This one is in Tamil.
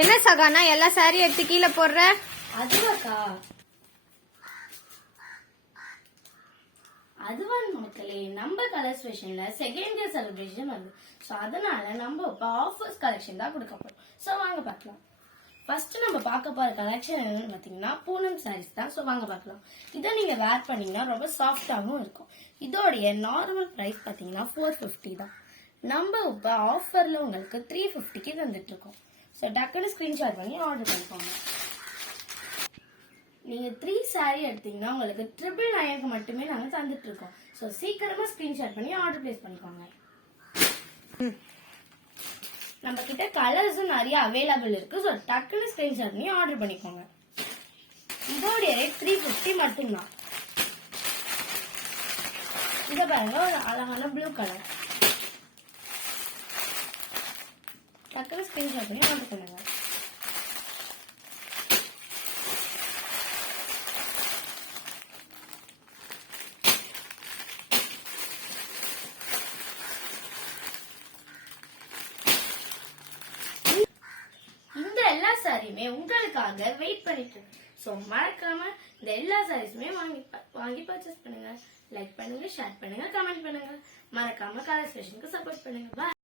என்ன சகானா எல்லா சாரி எடுத்து கீழே போடுற? அதுவாக்கா, அதுவான் மக்களே, நம்ம கலர்ஸ் ஃபேஷன்ல செகண்ட் டே செலிப்ரேஷன் வருது. ஸோ அதனால நம்ம இப்போ ஆஃபர்ஸ் கலெக்ஷன் தான் கொடுக்க போறோம். ஸோ வாங்க பார்க்கலாம். ஃபர்ஸ்ட் நம்ம பார்க்க போற கலெக்ஷன் என்னன்னு பார்த்தீங்கன்னா பூனம் சாரீஸ் தான். ஸோ வாங்க பார்க்கலாம். இதை நீங்க வேர் பண்ணீங்கன்னா ரொம்ப சாஃப்டாகவும் இருக்கும். இதோடைய நார்மல் ப்ரைஸ் பார்த்தீங்கன்னா 450 தான். நம்ம இப்போ ஆஃபர்ல உங்களுக்கு 350க்கு தந்துட்டு இருக்கோம். ஸோ டக்குன்னு ஸ்கிரீன்ஷாட் பண்ணி ஆர்டர் பண்ணிக்கோங்க. நீங்க 3 saree எடுத்தீங்கன்னா உங்களுக்கு 999க்கு மட்டுமே நாங்க தந்துட்டு இருக்கோம். ஸோ சீக்கிரமா ஸ்கிரீன்ஷாட் பண்ணி ஆர்டர் பிளேஸ் பண்ணிக்கோங்க. நம்ம கிட்ட கலர்ஸும் நிறைய அவைலபிள் இருக்கு. ஸோ டக்குன்னு ஸ்கிரீன்ஷாட் பண்ணி ஆர்டர் பண்ணிக்கோங்க. இதோட ரேட் 350 மட்டும்தான். இத பாருங்க, ஒரு அழகான ப்ளூ கலர். டக்குன்னு ஸ்கிரீன்ஷாட் பண்ணி ஆர்டர் பண்ணுங்க. இந்த எல்லா சாரியுமே உங்களுக்காக வெயிட் பண்ணிட்டு இருக்கு. ஸோ மறக்காம இந்த எல்லா சாரீஸுமே வாங்கி பர்ச்சேஸ் பண்ணுங்க. லைக் பண்ணுங்க, ஷேர் பண்ணுங்க, கமெண்ட் பண்ணுங்க. மறக்காம கலர்ஸ் ஃபேஷனுக்கு சப்போர்ட் பண்ணுங்க. பாய்.